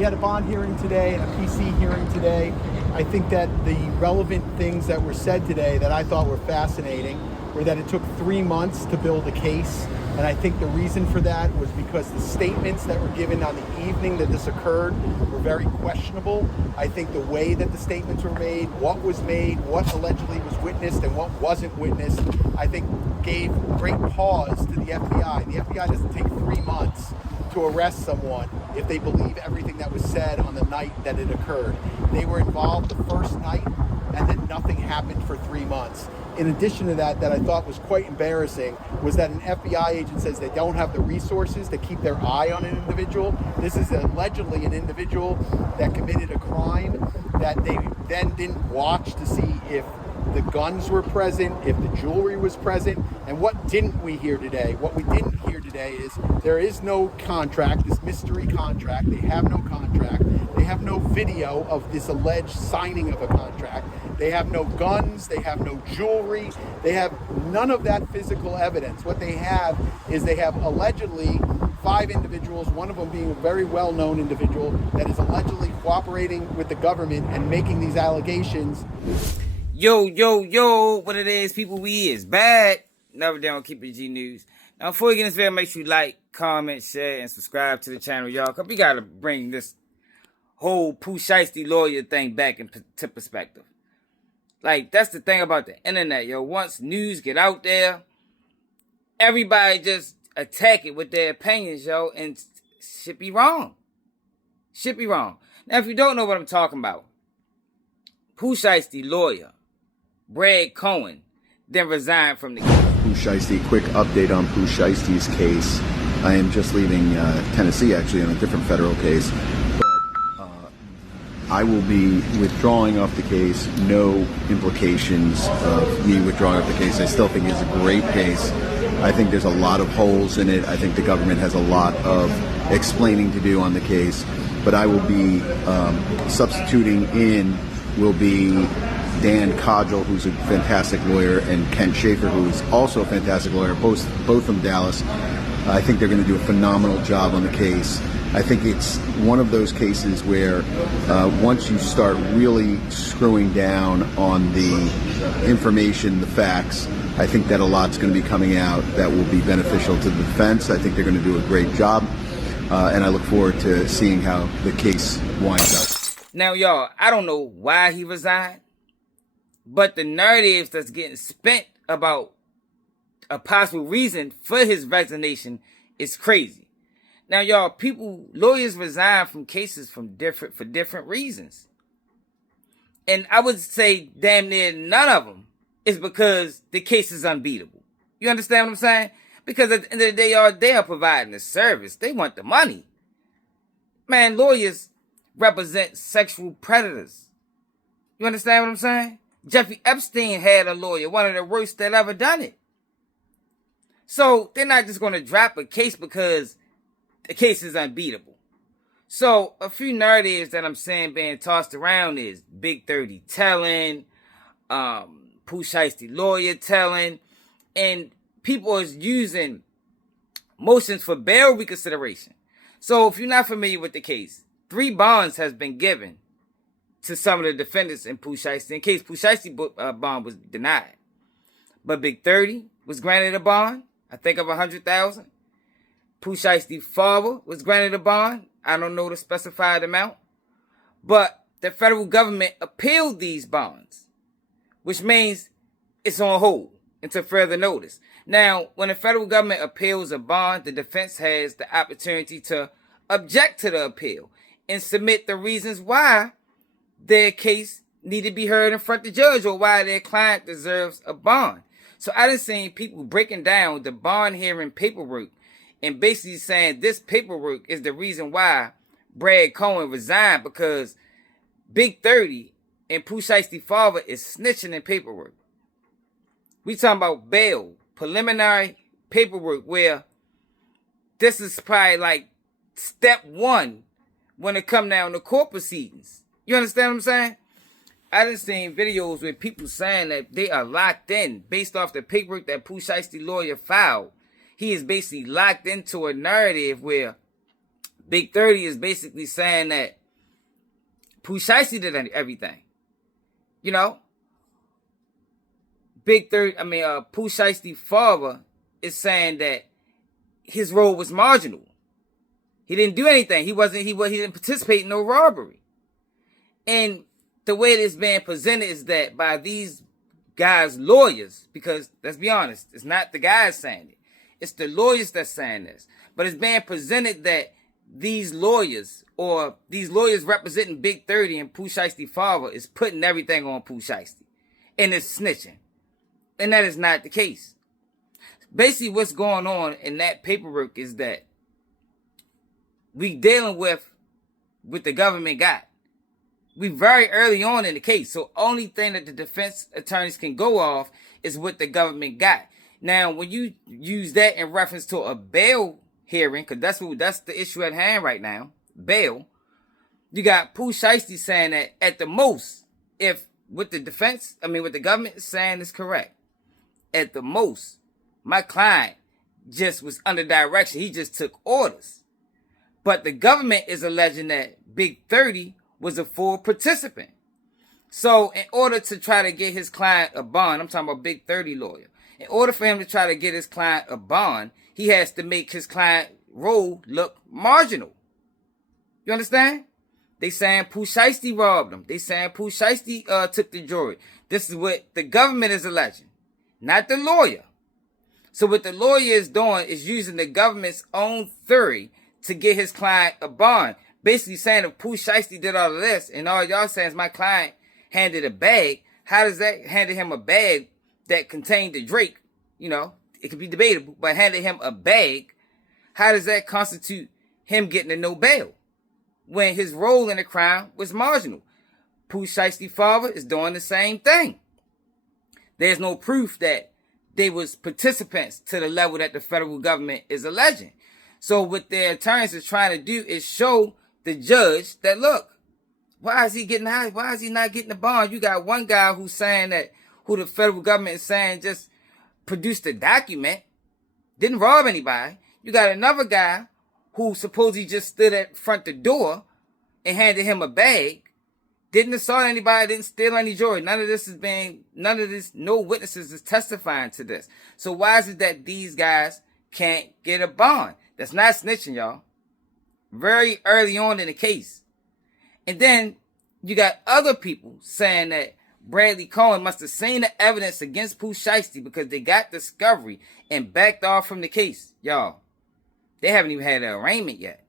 We had a bond hearing today and a PC hearing today. I think that the relevant things that were said today that I thought were fascinating were that it took 3 months to build a case. And I think the reason for that was because the statements that were given on the evening that this occurred were very questionable. I think the way that the statements were made, what allegedly was witnessed and what wasn't witnessed, I think gave great pause to the FBI. The FBI doesn't take 3 months to arrest someone if they believe everything that was said on the night that it occurred. They were involved the first night and then nothing happened for 3 months. In addition to that I thought was quite embarrassing was that an FBI agent says they don't have the resources to keep their eye on an individual. This is allegedly an individual that committed a crime that they then didn't watch to see if the guns were present, if the jewelry was present. And what didn't we hear today? What we didn't hear today is there is no contract, this mystery contract. They have no contract. They have no video of this alleged signing of a contract. They have no guns. They have no jewelry. They have none of that physical evidence. What they have is they have allegedly 5 individuals, one of them being a very well-known individual that is allegedly cooperating with the government and making these allegations. Yo, what it is, people, we is bad. Never down, keep it G News. Now, before we get into this video, make sure you like, comment, share, and subscribe to the channel, y'all, because we got to bring this whole Pooh Shiesty lawyer thing back into perspective. Like, that's the thing about the internet, yo. Once news get out there, everybody just attack it with their opinions, yo, and shit be wrong. Shit be wrong. Now, if you don't know what I'm talking about, Pooh Shiesty lawyer, Cohen, then resigned from the case. Pooh Shiesty, quick update on Pooh Shiesty's case. I am just leaving Tennessee, actually, on a different federal case. But I will be withdrawing off the case. No implications of me withdrawing off the case. I still think it's a great case. I think there's a lot of holes in it. I think the government has a lot of explaining to do on the case. But I will be substituting in will be Dan Codgel, who's a fantastic lawyer, and Ken Schaefer, who's also a fantastic lawyer, both from Dallas. I think they're going to do a phenomenal job on the case. I think it's one of those cases where once you start really screwing down on the information, the facts, I think that a lot's going to be coming out that will be beneficial to the defense. I think they're going to do a great job, and I look forward to seeing how the case winds up. Now, y'all, I don't know why he resigned, but the narratives that's getting spent about a possible reason for his resignation is crazy. Now, y'all, lawyers resign from cases for different reasons. And I would say damn near none of them is because the case is unbeatable. You understand what I'm saying? Because at the end of the day, y'all, they are providing a service. They want the money. Man, lawyers represent sexual predators. You understand what I'm saying? Jeffrey Epstein had a lawyer, one of the worst that ever done it. So they're not just going to drop a case because the case is unbeatable. So a few narratives that I'm saying being tossed around is Big 30 telling, Pooh Shiesty lawyer telling, and people is using motions for bail reconsideration. So if you're not familiar with the case, 3 bonds has been given to some of the defendants in Pooh Shiesty in case Pooh Shiesty bond was denied. But Big 30 was granted a bond, I think of $100,000. Pooh Shiesty father was granted a bond. I don't know the specified amount. But the federal government appealed these bonds, which means it's on hold until further notice. Now, when the federal government appeals a bond, the defense has the opportunity to object to the appeal and submit the reasons why their case need to be heard in front of the judge or why their client deserves a bond. So I done seen people breaking down the bond hearing paperwork and basically saying this paperwork is the reason why Cohen resigned, because Big 30 and Pooh Shiesty father is snitching in paperwork. We talking about bail, preliminary paperwork, where this is probably like step 1 when it come down to court proceedings. You understand what I'm saying? I done seen videos with people saying that they are locked in based off the paperwork that Pooh Shiesty lawyer filed. He is basically locked into a narrative where Big 30 is basically saying that Pooh Shiesty did everything. You know? Pooh Shiesty father is saying that his role was marginal. He didn't do anything. He didn't participate in no robbery. And the way it's being presented is that by these guys' lawyers, because let's be honest, it's not the guys saying it. It's the lawyers that's saying this. But it's being presented that these lawyers representing Big 30 and Pooh Shiesty father is putting everything on Pooh Shiesty. And it's snitching. And that is not the case. Basically, what's going on in that paperwork is that we dealing with what the government got. We very early on in the case. So only thing that the defense attorneys can go off is what the government got. Now, when you use that in reference to a bail hearing, because that's the issue at hand right now, bail, you got Pooh Shiesty saying that at the most, if what the government is saying is correct, at the most, my client just was under direction. He just took orders. But the government is alleging that Big 30 was a full participant. So in order to try to get his client a bond, I'm talking about Big 30 lawyer, in order for him to try to get his client a bond, he has to make his client role look marginal. You understand? They saying Pooh Shiesty robbed him. They saying Pooh Shiesty took the jury. This is what the government is alleging, not the lawyer. So what the lawyer is doing is using the government's own theory to get his client a bond. Basically saying if Pooh Shiesty did all of this and all y'all saying is my client handed a bag, how does that handed him a bag that contained the Drake? You know, it could be debatable, but handed him a bag, how does that constitute him getting a no bail when his role in the crime was marginal? Pooh Shiesty father is doing the same thing. There's no proof that they was participants to the level that the federal government is alleging. So what their attorneys are trying to do is show the judge that, look, why is he getting high? Why is he not getting the bond? You got one guy who's saying that, who the federal government is saying just produced a document, didn't rob anybody. You got another guy who supposedly just stood at front the door and handed him a bag, didn't assault anybody, didn't steal any jewelry. No witnesses is testifying to this. So why is it that these guys can't get a bond? That's not snitching, y'all. Very early on in the case. And then you got other people saying that Bradley Cohen must have seen the evidence against Pooh Shiesty because they got discovery and backed off from the case. Y'all, they haven't even had an arraignment yet.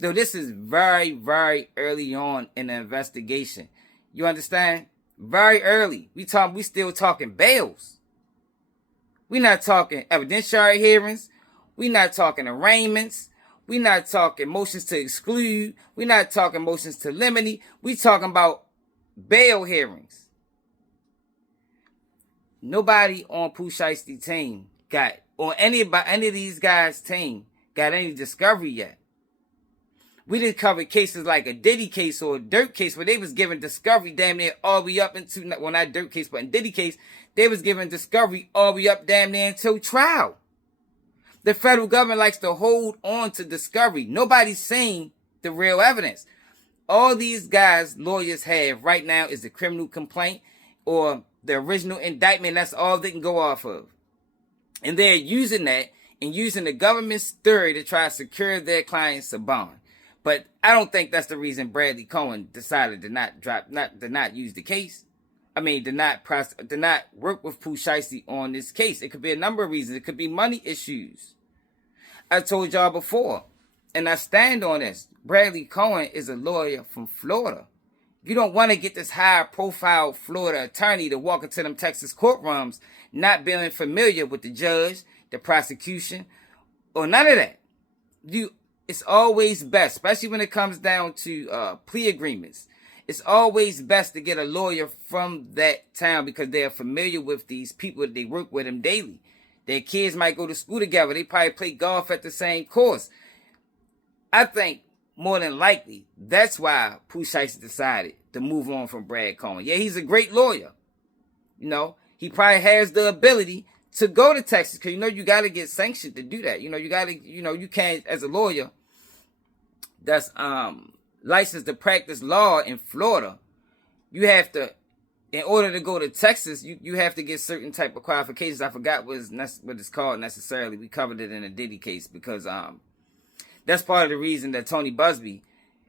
So this is very, very early on in the investigation. You understand? Very early. We still talking bails. We're not talking evidentiary hearings. We're not talking arraignments. We're not talking motions to exclude. We're not talking motions to limine. We're talking about bail hearings. Nobody on Pooh Shiesty team or any of these guys' team got any discovery yet. We didn't cover cases like a Diddy case or a Dirt case where they was giving discovery damn near all the way up into, well, not Dirt case, but in Diddy case, they was giving discovery all the way up damn near until trial. The federal government likes to hold on to discovery. Nobody's saying the real evidence. All these guys' lawyers have right now is the criminal complaint or the original indictment. That's all they can go off of. And they're using that and using the government's theory to try to secure their clients a bond. But I don't think that's the reason Bradley Cohen decided to not use the case. I mean, to not work with Pooh Shiesty on this case. It could be a number of reasons. It could be money issues. I told y'all before, and I stand on this. Bradley Cohen is a lawyer from Florida. You don't want to get this high-profile Florida attorney to walk into them Texas courtrooms not being familiar with the judge, the prosecution, or none of that. It's always best, especially when it comes down to plea agreements. It's always best to get a lawyer from that town because they are familiar with these people. They work with them daily. Their kids might go to school together. They probably play golf at the same course. I think more than likely that's why Pooh Shiesty decided to move on from Brad Cohen. Yeah, he's a great lawyer. You know, he probably has the ability to go to Texas because, you know, you got to get sanctioned to do that. You know, you can't, as a lawyer, that's licensed to practice law in Florida, you have to, in order to go to Texas, you have to get certain type of qualifications. I forgot what it's called necessarily. We covered it in a Diddy case because that's part of the reason that Tony Busby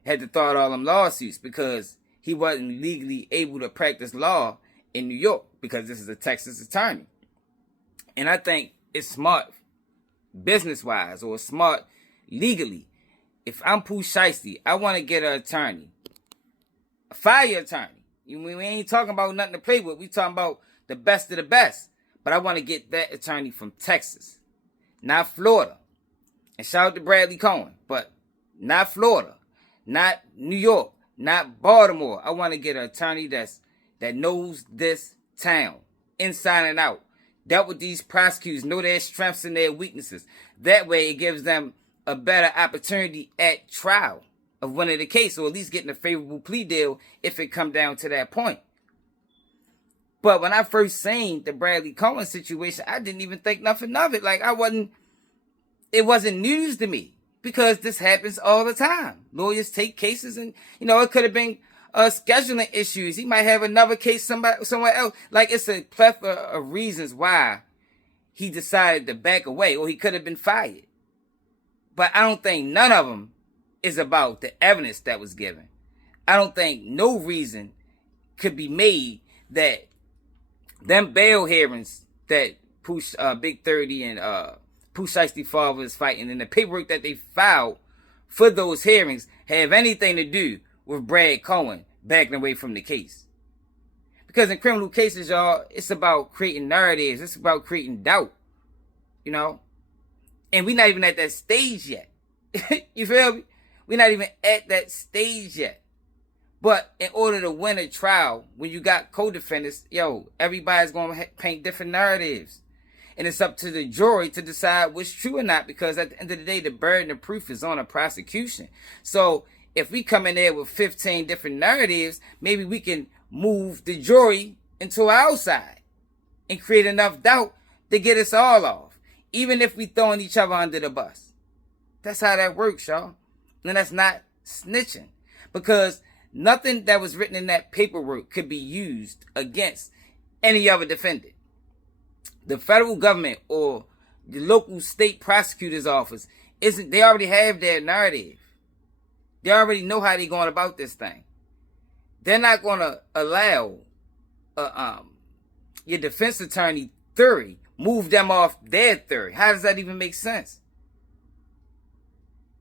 had to throw out all them lawsuits, because he wasn't legally able to practice law in New York because this is a Texas attorney. And I think it's smart business-wise or smart legally. If I'm Pooh Shiesty, I want to get an attorney, a fire attorney. We ain't talking about nothing to play with. We talking about the best of the best. But I want to get that attorney from Texas, not Florida. And shout out to Bradley Cohen, but not Florida, not New York, not Baltimore. I want to get an attorney that knows this town inside and out. Dealt with these prosecutors, know their strengths and their weaknesses. That way it gives them a better opportunity at trial of winning the case, or at least getting a favorable plea deal if it come down to that point. But when I first seen the Bradley Cohen situation, I didn't even think nothing of it. Like, it wasn't news to me, because this happens all the time. Lawyers take cases and, it could have been scheduling issues. He might have another case somewhere else. Like, it's a plethora of reasons why he decided to back away, or he could have been fired. But I don't think none of them is about the evidence that was given. I don't think no reason could be made that them bail hearings that Big 30 and Pooh Shiesty father is fighting, and the paperwork that they filed for those hearings have anything to do with Brad Cohen backing away from the case. Because in criminal cases, y'all, it's about creating narratives. It's about creating doubt, And we're not even at that stage yet. You feel me? We're not even at that stage yet. But in order to win a trial, when you got co-defendants, everybody's going to paint different narratives. And it's up to the jury to decide what's true or not, because at the end of the day, the burden of proof is on a prosecution. So if we come in there with 15 different narratives, maybe we can move the jury into our side and create enough doubt to get us all off, even if we throwing each other under the bus. That's how that works, y'all. And that's not snitching, because nothing that was written in that paperwork could be used against any other defendant. The federal government or the local state prosecutor's office they already have their narrative. They already know how they're going about this thing. They're not going to allow your defense attorney theory move them off their theory. How does that even make sense?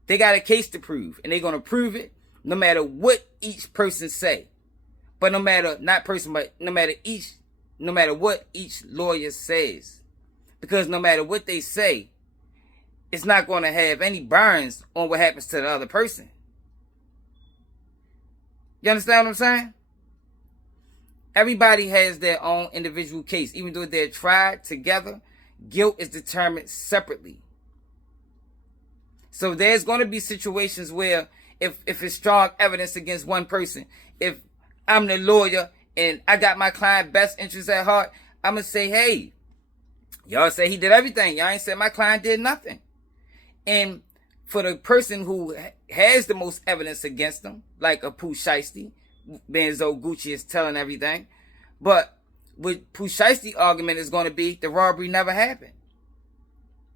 They got a case to prove, and they're going to prove it no matter what each person say. But no matter what each lawyer says. Because no matter what they say, it's not going to have any bearings on what happens to the other person. You understand what I'm saying? Everybody has their own individual case. Even though they're tried together, guilt is determined separately. So there's going to be situations where if it's strong evidence against one person, if I'm the lawyer and I got my client's best interests at heart, I'm going to say, hey, y'all say he did everything. Y'all ain't said my client did nothing. And for the person who has the most evidence against them, like a Pooh Shiesty, Benzo Gucci is telling everything. But what Pooh Shiesty argument is going to be, the robbery never happened.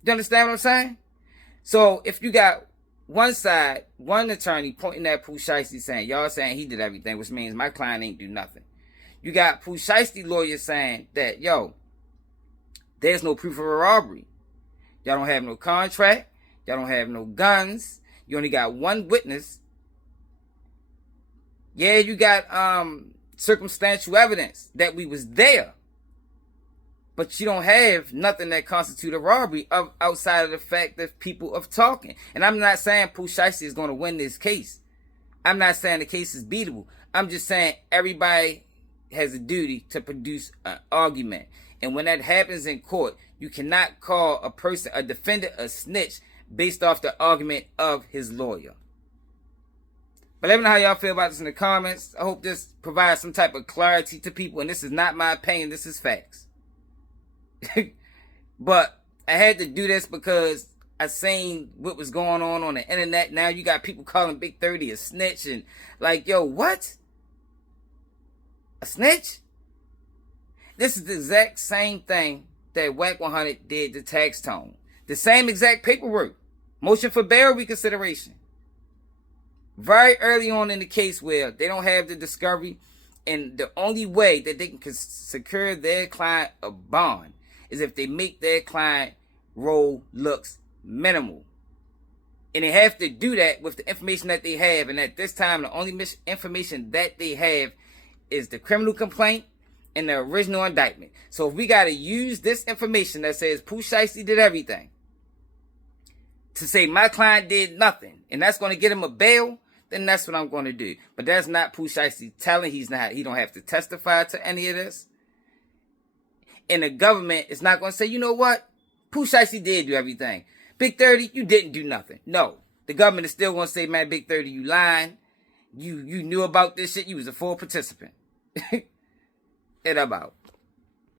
You understand what I'm saying? So if you got one side, one attorney pointing at Pooh Shiesty saying, y'all saying he did everything, which means my client ain't do nothing. You got Pooh Shiesty lawyers saying that, there's no proof of a robbery. Y'all don't have no contract. Y'all don't have no guns. You only got one witness. Yeah, you got circumstantial evidence that we was there. But you don't have nothing that constitutes a robbery outside of the fact that people are talking. And I'm not saying Pooh Shiesty is going to win this case. I'm not saying the case is beatable. I'm just saying everybody has a duty to produce an argument. And when that happens in court, you cannot call a defendant, a snitch based off the argument of his lawyer. But let me know how y'all feel about this in the comments. I hope this provides some type of clarity to people. And this is not my opinion. This is facts. But I had to do this because I seen what was going on the internet. Now you got people calling Big 30 a snitch and like, yo, what? A snitch? This is the exact same thing that Whack 100 did to Tax Tone. The same exact paperwork. Motion for bail reconsideration. Very early on in the case where they don't have the discovery, and the only way that they can secure their client a bond is if they make their client role looks minimal. And they have to do that with the information that they have. And at this time, the only information that they have is the criminal complaint and the original indictment. So if we got to use this information that says Pooh Shiesty did everything to say my client did nothing, and that's going to get him a bail, then that's what I'm going to do. But that's not Pooh Shiesty telling he don't have to testify to any of this. And the government is not going to say, you know what? Pooh Shiesty did do everything. Big 30, you didn't do nothing. No. The government is still going to say, man, Big 30, you lying. You knew about this shit. You was a full participant. And I'm out.